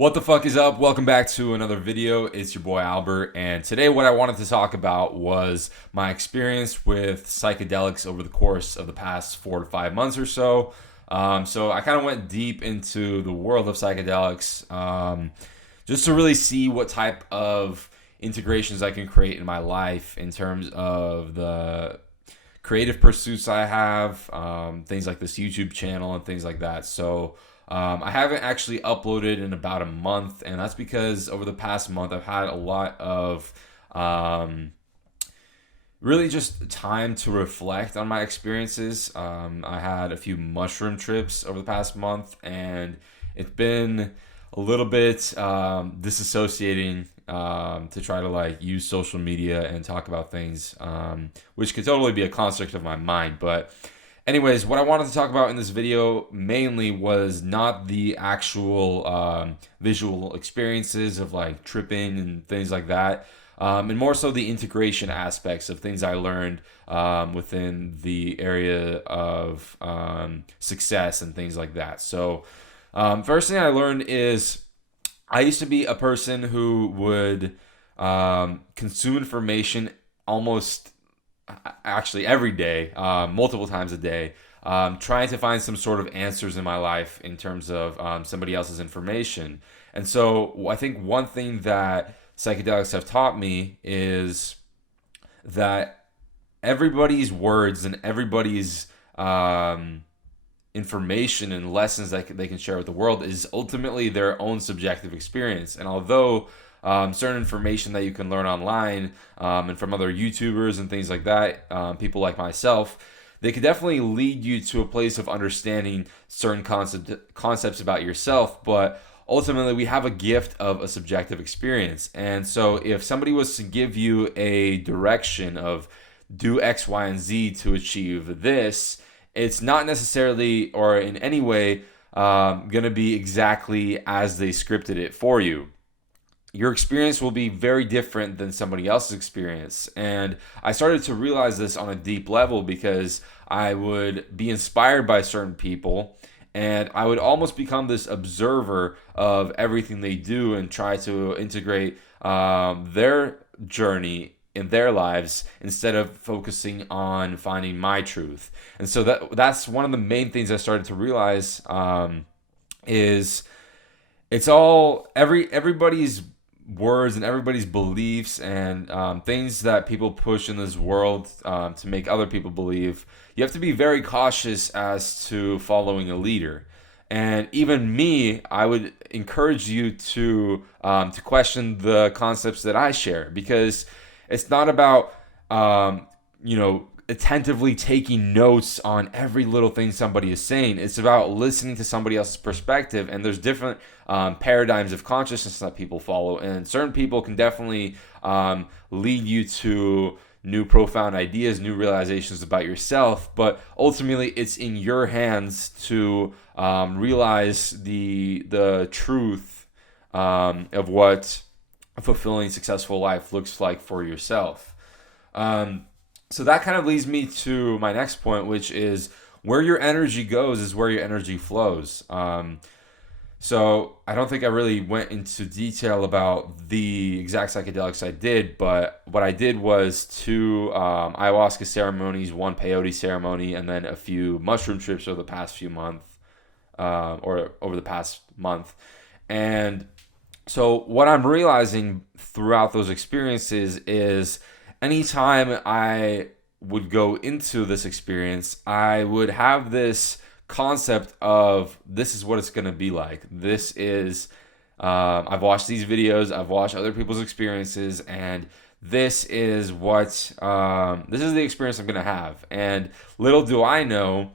What the fuck is up? Welcome back to another video. It's your boy Albert, and today what I wanted to talk about was my experience with psychedelics over the course of the past 4 to 5 months or so. So I kind of went deep into the world of psychedelics, just to really see what type of integrations I can create in my life in terms of the creative pursuits I have, things like this YouTube channel and things like that. So I haven't actually uploaded in about a month, and that's because over the past month I've had a lot of really just time to reflect on my experiences. I had a few mushroom trips over the past month, and it's been a little bit disassociating to try to like use social media and talk about things, which could totally be a construct of my mind. But anyways, what I wanted to talk about in this video mainly was not the actual visual experiences of like tripping and things like that, and more so the integration aspects of things I learned within the area of success and things like that. So first thing I learned is I used to be a person who would consume information almost actually every day, multiple times a day, trying to find some sort of answers in my life in terms of somebody else's information. And so I think one thing that psychedelics have taught me is that everybody's words and everybody's information and lessons that they can share with the world is ultimately their own subjective experience. And although certain information that you can learn online and from other YouTubers and things like that, people like myself, they could definitely lead you to a place of understanding certain concepts about yourself. But ultimately, we have a gift of a subjective experience. And so if somebody was to give you a direction of do X, Y, and Z to achieve this, it's not necessarily or in any way going to be exactly as they scripted it for you. Your experience will be very different than somebody else's experience. And I started to realize this on a deep level because I would be inspired by certain people and I would almost become this observer of everything they do and try to integrate their journey in their lives instead of focusing on finding my truth. And so that's one of the main things I started to realize, is it's all everybody's words and everybody's beliefs and things that people push in this world to make other people believe. You have to be very cautious as to following a leader. And even me, I would encourage you to question the concepts that I share, because it's not about attentively taking notes on every little thing somebody is saying. It's about listening to somebody else's perspective. And there's different paradigms of consciousness that people follow. And certain people can definitely lead you to new profound ideas, new realizations about yourself. But ultimately, it's in your hands to realize the truth of what a fulfilling, successful life looks like for yourself. So that kind of leads me to my next point, which is where your energy goes is where your energy flows. So I don't think I really went into detail about the exact psychedelics I did, but what I did was two ayahuasca ceremonies, one peyote ceremony, and then a few mushroom trips over the past few months, or over the past month. And so what I'm realizing throughout those experiences is anytime I would go into this experience, I would have this concept of this is what it's going to be like. This is, I've watched these videos, I've watched other people's experiences, and this is what, this is the experience I'm going to have. And little do I know,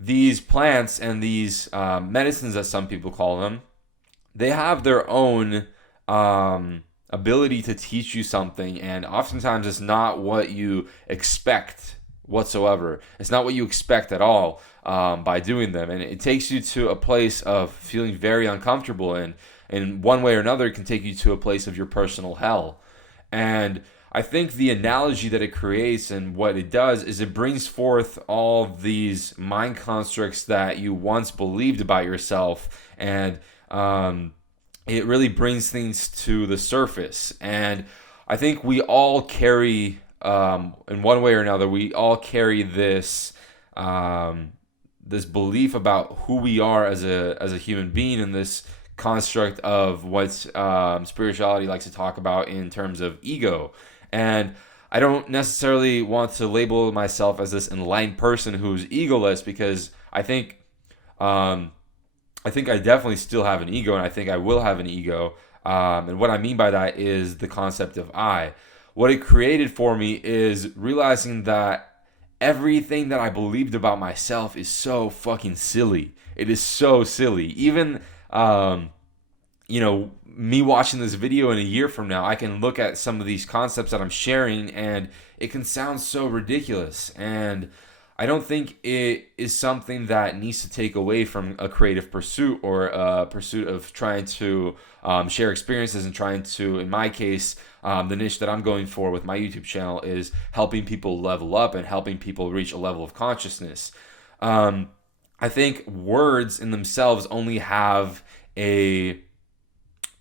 these plants and these medicines, as some people call them, they have their own ability to teach you something, and oftentimes it's not what you expect whatsoever. It's not what you expect at all by doing them, and it takes you to a place of feeling very uncomfortable, and in one way or another it can take you to a place of your personal hell. And I think the analogy that it creates and what it does is it brings forth all these mind constructs that you once believed about yourself, and it really brings things to the surface. And I think we all carry, in one way or another, we all carry this this belief about who we are as a human being, and this construct of what spirituality likes to talk about in terms of ego. And I don't necessarily want to label myself as this enlightened person who's egoless, because um, I think I definitely still have an ego, and I think I will have an ego. And what I mean by that is the concept of I. What it created for me is realizing that everything that I believed about myself is so fucking silly. It is so silly. Even, me watching this video in a year from now, I can look at some of these concepts that I'm sharing, and it can sound so ridiculous. And I don't think it is something that needs to take away from a creative pursuit, or a pursuit of trying to share experiences, and trying to, in my case, the niche that I'm going for with my YouTube channel is helping people level up and helping people reach a level of consciousness. I think words in themselves only have a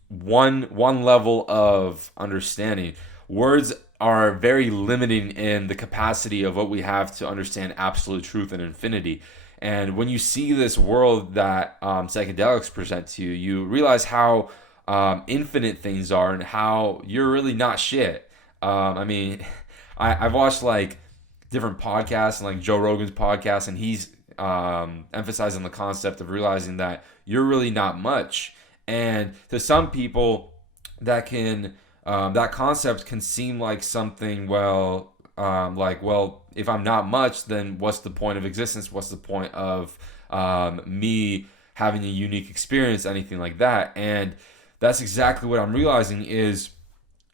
one level of understanding. Words are very limiting in the capacity of what we have to understand absolute truth and infinity. And when you see this world that psychedelics present to you, you realize how infinite things are, and how you're really not shit. I mean, I've watched like different podcasts, and like Joe Rogan's podcast, and he's emphasizing the concept of realizing that you're really not much. And to some people, that concept can seem like something, well, if I'm not much, then what's the point of existence? What's the point of me having a unique experience? Anything like that? And that's exactly what I'm realizing is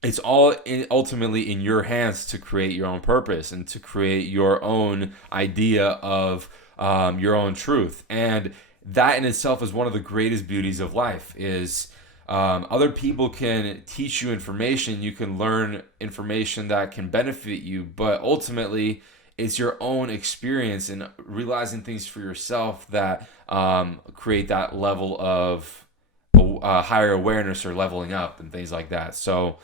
it's all ultimately in your hands to create your own purpose and to create your own idea of your own truth. And that in itself is one of the greatest beauties of life. Is other people can teach you information, you can learn information that can benefit you, but ultimately it's your own experience and realizing things for yourself that create that level of higher awareness or leveling up and things like that. So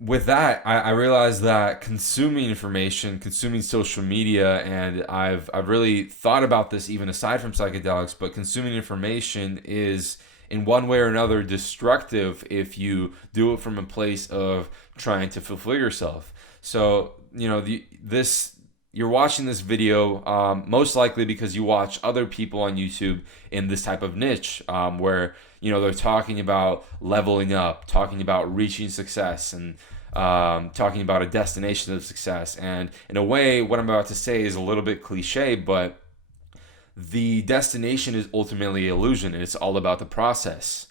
with that, I realized that consuming information, consuming social media, and I've really thought about this even aside from psychedelics, but consuming information is in one way or another destructive if you do it from a place of trying to fulfill yourself. So, you're watching this video most likely because you watch other people on YouTube in this type of niche, where they're talking about leveling up, talking about reaching success, and talking about a destination of success. And in a way, what I'm about to say is a little bit cliche, but the destination is ultimately illusion, and it's all about the process.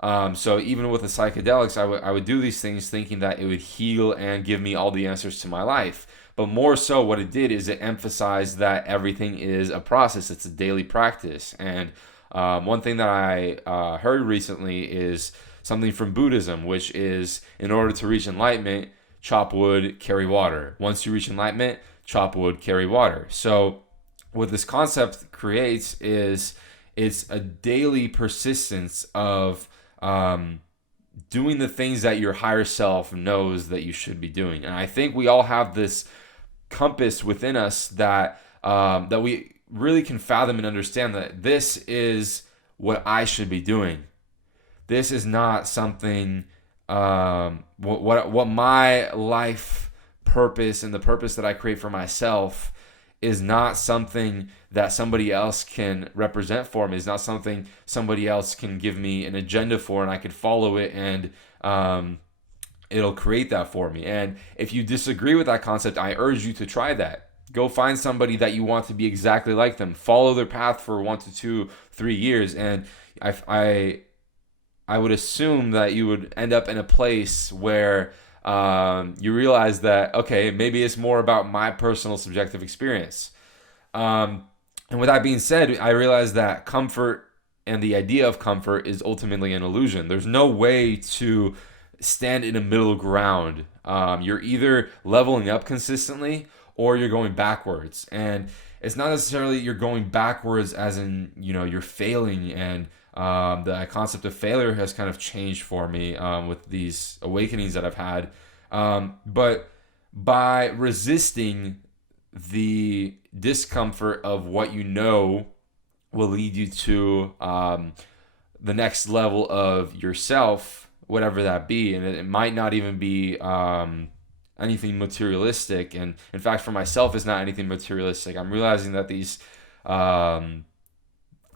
So even with the psychedelics, I would do these things thinking that it would heal and give me all the answers to my life. But more so, what it did is it emphasized that everything is a process. It's a daily practice. And one thing that I heard recently is something from Buddhism, which is, in order to reach enlightenment, chop wood, carry water. Once you reach enlightenment, chop wood, carry water. So what this concept creates is it's a daily persistence of doing the things that your higher self knows that you should be doing. And I think we all have this compass within us that we really can fathom and understand that this is what I should be doing. This is not something what my life purpose and the purpose that I create for myself is not something that somebody else can represent for me. It's not something somebody else can give me an agenda for, and I can follow it, and it'll create that for me. And if you disagree with that concept, I urge you to try that. Go find somebody that you want to be exactly like them. Follow their path for 1 to 2, 3 years, and I would assume that you would end up in a place where you realize that, okay, maybe it's more about my personal subjective experience. And with that being said, I realized that comfort and the idea of comfort is ultimately an illusion. There's no way to stand in a middle ground. You're either leveling up consistently or you're going backwards. And it's not necessarily you're going backwards as in, you're failing. And the concept of failure has kind of changed for me with these awakenings that I've had. But by resisting the discomfort of what will lead you to the next level of yourself, whatever that be. And it might not even be anything materialistic. And in fact, for myself, it's not anything materialistic. I'm realizing that these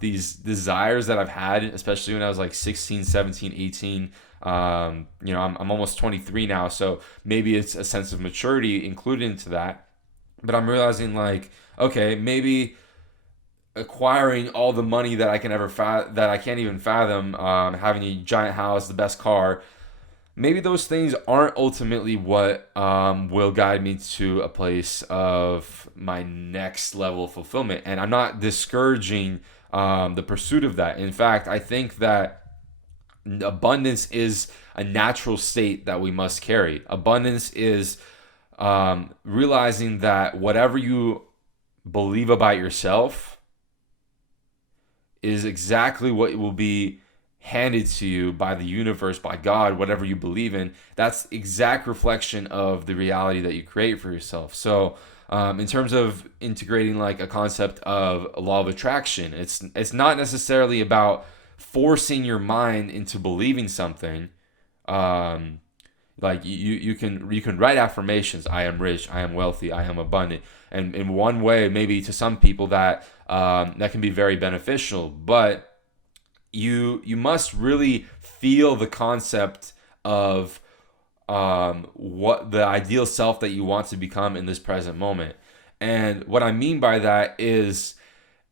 desires that I've had, especially when I was like 16, 17, 18, I'm almost 23 now. So maybe it's a sense of maturity included into that. But I'm realizing like, okay, maybe acquiring all the money that I can that I can't even fathom, having a giant house, the best car, maybe those things aren't ultimately what will guide me to a place of my next level of fulfillment. And I'm not discouraging the pursuit of that. In fact, I think that abundance is a natural state that we must carry. Abundance is realizing that whatever you believe about yourself is exactly what will be handed to you by the universe, by God, whatever you believe in. That's exact reflection of the reality that you create for yourself. So in terms of integrating like a concept of a law of attraction, it's not necessarily about forcing your mind into believing something. Like you can write affirmations. I am rich, I am wealthy, I am abundant. And in one way, maybe to some people that can be very beneficial, but you must really feel the concept of what the ideal self that you want to become in this present moment. And what I mean by that is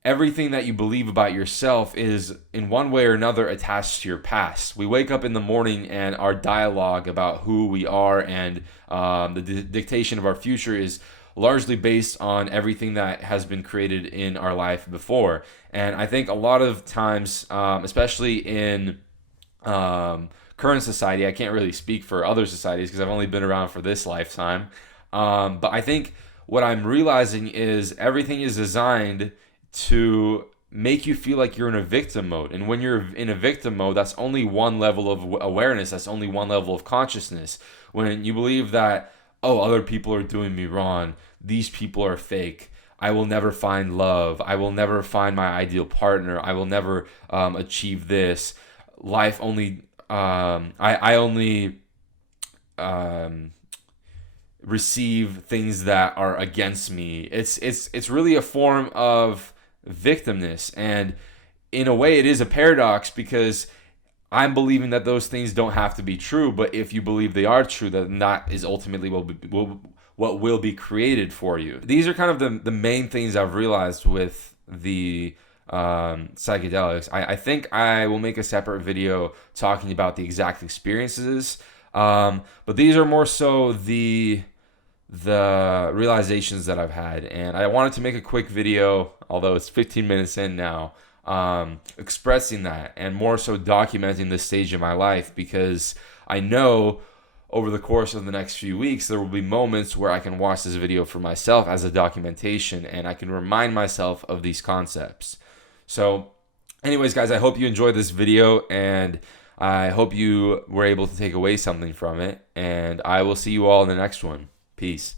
everything that you believe about yourself is in one way or another attached to your past. We wake up in the morning and our dialogue about who we are and the dictation of our future is largely based on everything that has been created in our life before. And I think a lot of times, especially in current society, I can't really speak for other societies because I've only been around for this lifetime. But I think what I'm realizing is everything is designed to make you feel like you're in a victim mode. And when you're in a victim mode, that's only one level of awareness. That's only one level of consciousness. When you believe that, oh, other people are doing me wrong, these people are fake, I will never find love, I will never find my ideal partner, I will never achieve this, life only, I only receive things that are against me. It's really a form of victimness, and in a way it is a paradox because I'm believing that those things don't have to be true, but if you believe they are true, then that is ultimately what will be created for you. These are kind of the main things I've realized with the psychedelics. I think I will make a separate video talking about the exact experiences, but these are more so the realizations that I've had. And I wanted to make a quick video, although it's 15 minutes in now, expressing that and more so documenting this stage of my life, because I know over the course of the next few weeks there will be moments where I can watch this video for myself as a documentation and I can remind myself of these concepts. So anyways, guys, I hope you enjoyed this video and I hope you were able to take away something from it, and I will see you all in the next one. Peace.